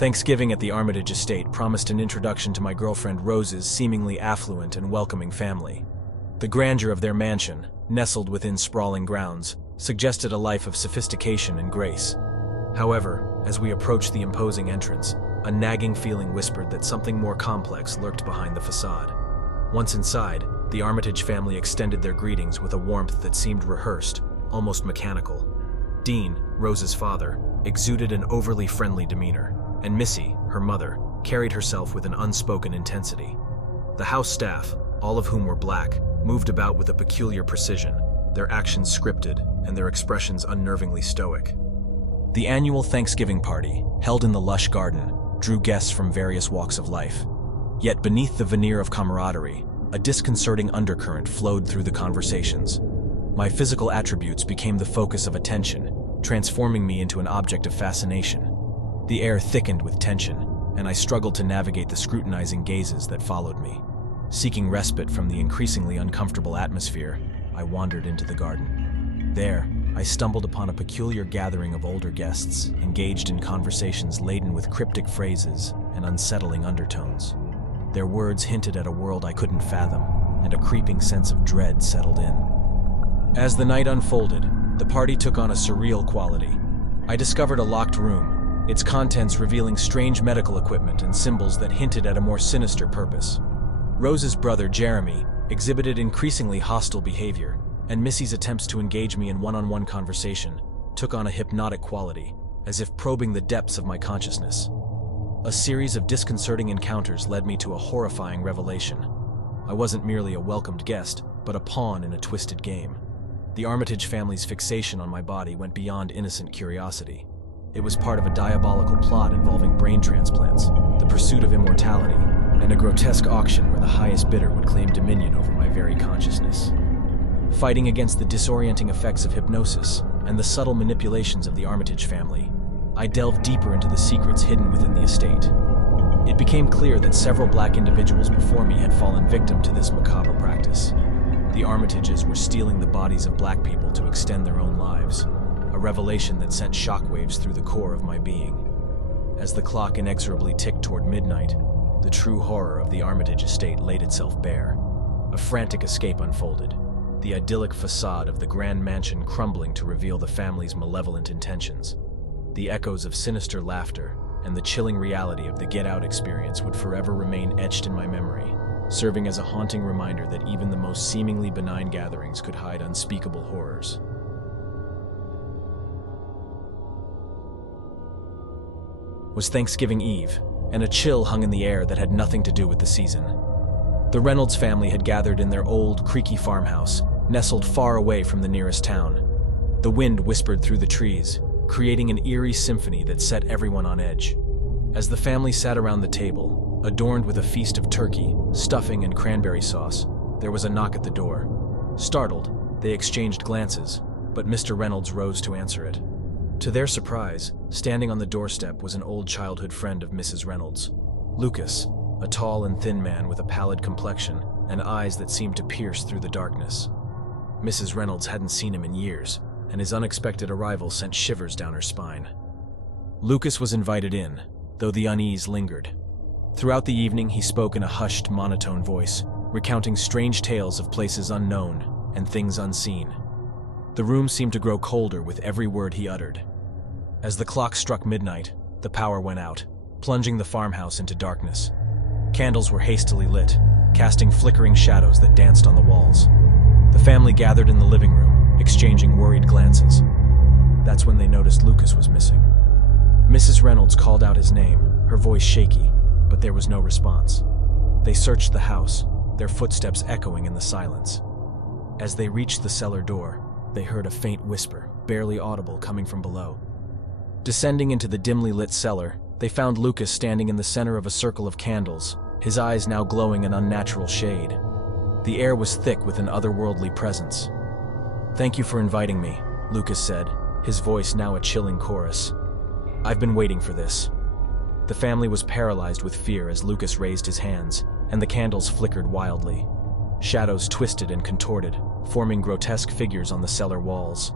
Thanksgiving at the Armitage estate promised an introduction to my girlfriend Rose's seemingly affluent and welcoming family. The grandeur of their mansion, nestled within sprawling grounds, suggested a life of sophistication and grace. However, as we approached the imposing entrance, a nagging feeling whispered that something more complex lurked behind the facade. Once inside, the Armitage family extended their greetings with a warmth that seemed rehearsed, almost mechanical. Dean, Rose's father, exuded an overly friendly demeanor, and Missy, her mother, carried herself with an unspoken intensity. The house staff, all of whom were black, moved about with a peculiar precision, their actions scripted and their expressions unnervingly stoic. The annual Thanksgiving party, held in the lush garden, drew guests from various walks of life. Yet beneath the veneer of camaraderie, a disconcerting undercurrent flowed through the conversations. My physical attributes became the focus of attention, transforming me into an object of fascination. The air thickened with tension, and I struggled to navigate the scrutinizing gazes that followed me. Seeking respite from the increasingly uncomfortable atmosphere, I wandered into the garden. There, I stumbled upon a peculiar gathering of older guests, engaged in conversations laden with cryptic phrases and unsettling undertones. Their words hinted at a world I couldn't fathom, and a creeping sense of dread settled in. As the night unfolded, the party took on a surreal quality. I discovered a locked room, its contents revealing strange medical equipment and symbols that hinted at a more sinister purpose. Rose's brother, Jeremy, exhibited increasingly hostile behavior, and Missy's attempts to engage me in one-on-one conversation took on a hypnotic quality, as if probing the depths of my consciousness. A series of disconcerting encounters led me to a horrifying revelation. I wasn't merely a welcomed guest, but a pawn in a twisted game. The Armitage family's fixation on my body went beyond innocent curiosity. It was part of a diabolical plot involving brain transplants, the pursuit of immortality, and a grotesque auction where the highest bidder would claim dominion over my very consciousness. Fighting against the disorienting effects of hypnosis and the subtle manipulations of the Armitage family, I delved deeper into the secrets hidden within the estate. It became clear that several black individuals before me had fallen victim to this macabre practice. The Armitages were stealing the bodies of black people to extend their own lives, a revelation that sent shockwaves through the core of my being. As the clock inexorably ticked toward midnight, the true horror of the Armitage estate laid itself bare. A frantic escape unfolded, the idyllic facade of the grand mansion crumbling to reveal the family's malevolent intentions. The echoes of sinister laughter and the chilling reality of the get-out experience would forever remain etched in my memory, serving as a haunting reminder that even the most seemingly benign gatherings could hide unspeakable horrors. It was Thanksgiving Eve, and a chill hung in the air that had nothing to do with the season. The Reynolds family had gathered in their old, creaky farmhouse, nestled far away from the nearest town. The wind whispered through the trees, creating an eerie symphony that set everyone on edge. As the family sat around the table, adorned with a feast of turkey, stuffing, and cranberry sauce, there was a knock at the door. Startled, they exchanged glances, but Mr. Reynolds rose to answer it. To their surprise, standing on the doorstep was an old childhood friend of Mrs. Reynolds, Lucas, a tall and thin man with a pallid complexion and eyes that seemed to pierce through the darkness. Mrs. Reynolds hadn't seen him in years, and his unexpected arrival sent shivers down her spine. Lucas was invited in, though the unease lingered. Throughout the evening, he spoke in a hushed, monotone voice, recounting strange tales of places unknown and things unseen. The room seemed to grow colder with every word he uttered. As the clock struck midnight, the power went out, plunging the farmhouse into darkness. Candles were hastily lit, casting flickering shadows that danced on the walls. The family gathered in the living room, exchanging worried glances. That's when they noticed Lucas was missing. Mrs. Reynolds called out his name, her voice shaky, but there was no response. They searched the house, their footsteps echoing in the silence. As they reached the cellar door, they heard a faint whisper, barely audible, coming from below. Descending into the dimly lit cellar, they found Lucas standing in the center of a circle of candles, his eyes now glowing an unnatural shade. The air was thick with an otherworldly presence. "Thank you for inviting me," Lucas said, his voice now a chilling chorus. "I've been waiting for this." The family was paralyzed with fear as Lucas raised his hands, and the candles flickered wildly. Shadows twisted and contorted, forming grotesque figures on the cellar walls.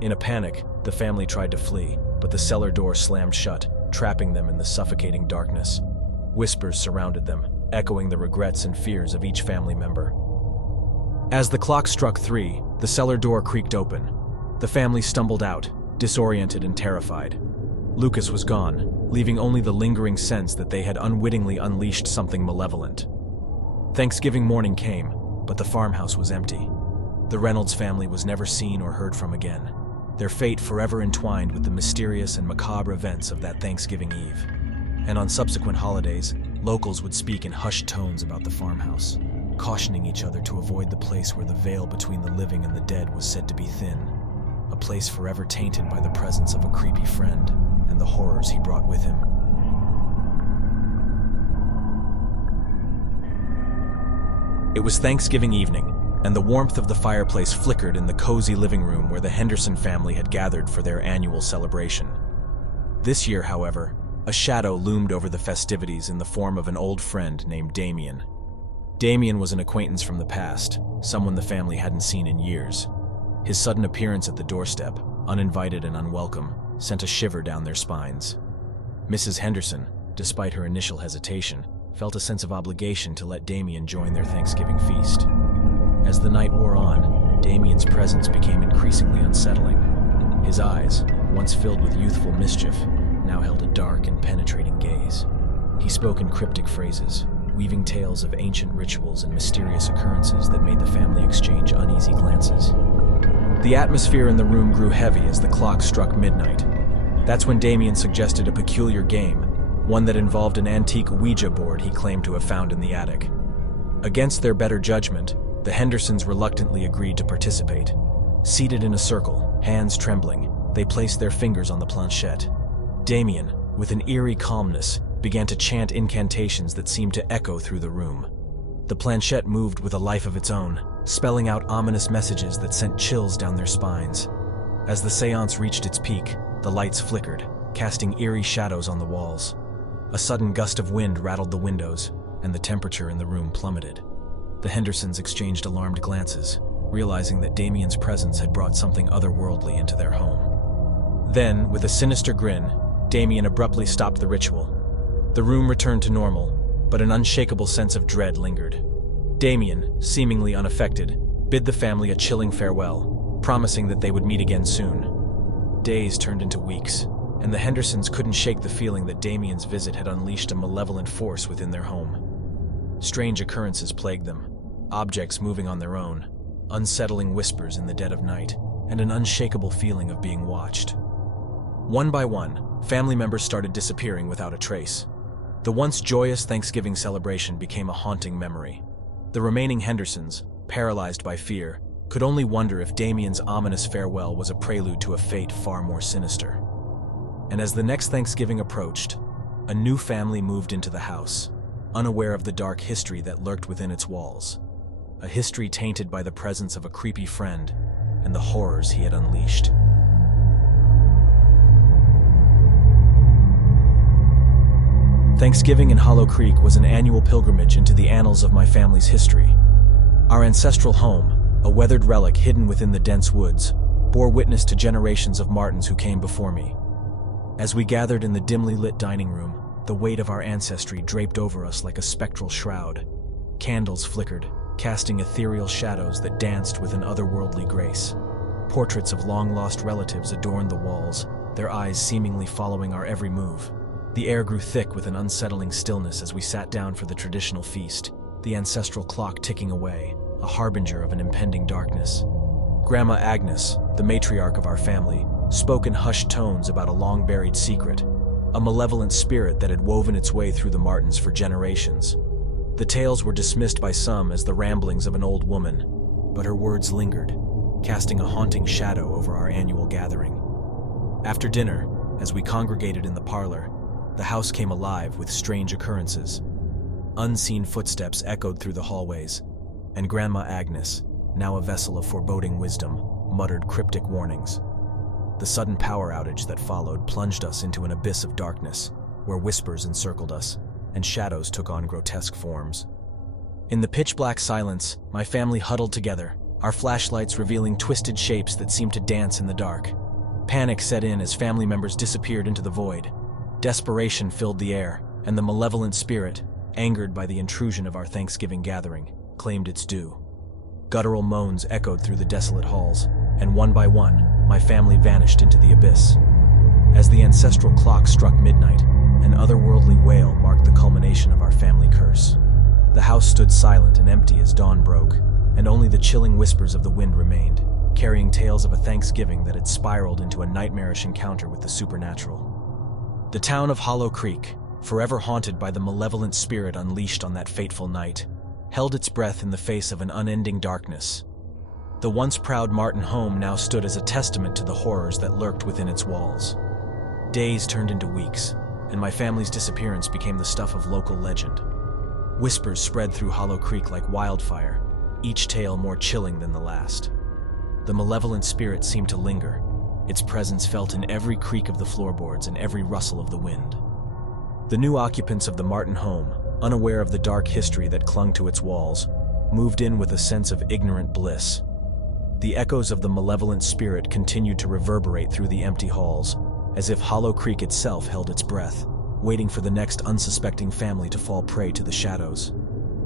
In a panic, the family tried to flee, but the cellar door slammed shut, trapping them in the suffocating darkness. Whispers surrounded them, echoing the regrets and fears of each family member. As the clock struck 3, the cellar door creaked open. The family stumbled out, disoriented and terrified. Lucas was gone, leaving only the lingering sense that they had unwittingly unleashed something malevolent. Thanksgiving morning came, but the farmhouse was empty. The Reynolds family was never seen or heard from again, their fate forever entwined with the mysterious and macabre events of that Thanksgiving Eve. And on subsequent holidays, locals would speak in hushed tones about the farmhouse, cautioning each other to avoid the place where the veil between the living and the dead was said to be thin, a place forever tainted by the presence of a creepy friend and the horrors he brought with him. It was Thanksgiving evening, and the warmth of the fireplace flickered in the cozy living room where the Henderson family had gathered for their annual celebration. This year, however, a shadow loomed over the festivities in the form of an old friend named Damien. Damien was an acquaintance from the past, someone the family hadn't seen in years. His sudden appearance at the doorstep, uninvited and unwelcome, sent a shiver down their spines. Mrs. Henderson, despite her initial hesitation, felt a sense of obligation to let Damien join their Thanksgiving feast. As the night wore on, Damien's presence became increasingly unsettling. His eyes, once filled with youthful mischief, now held a dark and penetrating gaze. He spoke in cryptic phrases, weaving tales of ancient rituals and mysterious occurrences that made the family exchange uneasy glances. The atmosphere in the room grew heavy as the clock struck midnight. That's when Damien suggested a peculiar game, one that involved an antique Ouija board he claimed to have found in the attic. Against their better judgment, the Hendersons reluctantly agreed to participate. Seated in a circle, hands trembling, they placed their fingers on the planchette. Damien, with an eerie calmness, began to chant incantations that seemed to echo through the room. The planchette moved with a life of its own, spelling out ominous messages that sent chills down their spines. As the seance reached its peak, the lights flickered, casting eerie shadows on the walls. A sudden gust of wind rattled the windows, and the temperature in the room plummeted. The Hendersons exchanged alarmed glances, realizing that Damien's presence had brought something otherworldly into their home. Then, with a sinister grin, Damien abruptly stopped the ritual. The room returned to normal, but an unshakable sense of dread lingered. Damien, seemingly unaffected, bid the family a chilling farewell, promising that they would meet again soon. Days turned into weeks, and the Hendersons couldn't shake the feeling that Damien's visit had unleashed a malevolent force within their home. Strange occurrences plagued them, objects moving on their own, unsettling whispers in the dead of night, and an unshakable feeling of being watched. One by one, family members started disappearing without a trace. The once joyous Thanksgiving celebration became a haunting memory. The remaining Hendersons, paralyzed by fear, could only wonder if Damien's ominous farewell was a prelude to a fate far more sinister. And as the next Thanksgiving approached, a new family moved into the house, unaware of the dark history that lurked within its walls. A history tainted by the presence of a creepy friend and the horrors he had unleashed. Thanksgiving in Hollow Creek was an annual pilgrimage into the annals of my family's history. Our ancestral home, a weathered relic hidden within the dense woods, bore witness to generations of Martins who came before me. As we gathered in the dimly lit dining room, the weight of our ancestry draped over us like a spectral shroud. Candles flickered, casting ethereal shadows that danced with an otherworldly grace. Portraits of long-lost relatives adorned the walls, their eyes seemingly following our every move. The air grew thick with an unsettling stillness as we sat down for the traditional feast, the ancestral clock ticking away, a harbinger of an impending darkness. Grandma Agnes, the matriarch of our family, spoke in hushed tones about a long-buried secret, a malevolent spirit that had woven its way through the Martins for generations. The tales were dismissed by some as the ramblings of an old woman, but her words lingered, casting a haunting shadow over our annual gathering. After dinner, as we congregated in the parlor, the house came alive with strange occurrences. Unseen footsteps echoed through the hallways, and Grandma Agnes, now a vessel of foreboding wisdom, muttered cryptic warnings. The sudden power outage that followed plunged us into an abyss of darkness, where whispers encircled us, and shadows took on grotesque forms. In the pitch-black silence, my family huddled together, our flashlights revealing twisted shapes that seemed to dance in the dark. Panic set in as family members disappeared into the void. Desperation filled the air, and the malevolent spirit, angered by the intrusion of our Thanksgiving gathering, claimed its due. Guttural moans echoed through the desolate halls, and one by one, my family vanished into the abyss. As the ancestral clock struck midnight, an otherworldly wail marked the culmination of our family curse. The house stood silent and empty as dawn broke, and only the chilling whispers of the wind remained, carrying tales of a Thanksgiving that had spiraled into a nightmarish encounter with the supernatural. The town of Hollow Creek, forever haunted by the malevolent spirit unleashed on that fateful night, held its breath in the face of an unending darkness. The once proud Martin home now stood as a testament to the horrors that lurked within its walls. Days turned into weeks, and my family's disappearance became the stuff of local legend. Whispers spread through Hollow Creek like wildfire, each tale more chilling than the last. The malevolent spirit seemed to linger, its presence felt in every creak of the floorboards and every rustle of the wind. The new occupants of the Martin home, unaware of the dark history that clung to its walls, moved in with a sense of ignorant bliss. The echoes of the malevolent spirit continued to reverberate through the empty halls, as if Hollow Creek itself held its breath, waiting for the next unsuspecting family to fall prey to the shadows.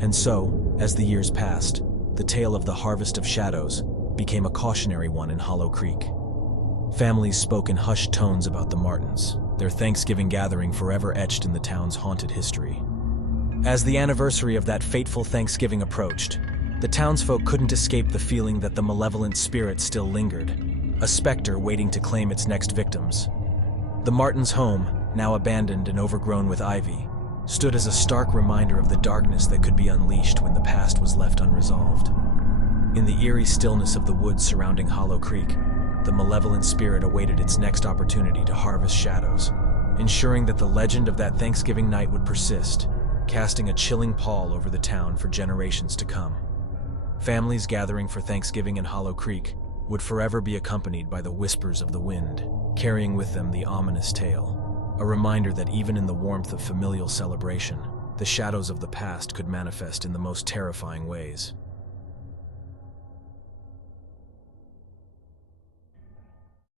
And so, as the years passed, the tale of the Harvest of Shadows became a cautionary one in Hollow Creek. Families spoke in hushed tones about the Martins, their Thanksgiving gathering forever etched in the town's haunted history. As the anniversary of that fateful Thanksgiving approached, the townsfolk couldn't escape the feeling that the malevolent spirit still lingered, a specter waiting to claim its next victims. The Martins' home, now abandoned and overgrown with ivy, stood as a stark reminder of the darkness that could be unleashed when the past was left unresolved. In the eerie stillness of the woods surrounding Hollow Creek, the malevolent spirit awaited its next opportunity to harvest shadows, ensuring that the legend of that Thanksgiving night would persist, casting a chilling pall over the town for generations to come. Families gathering for Thanksgiving in Hollow Creek would forever be accompanied by the whispers of the wind, carrying with them the ominous tale, a reminder that even in the warmth of familial celebration, the shadows of the past could manifest in the most terrifying ways.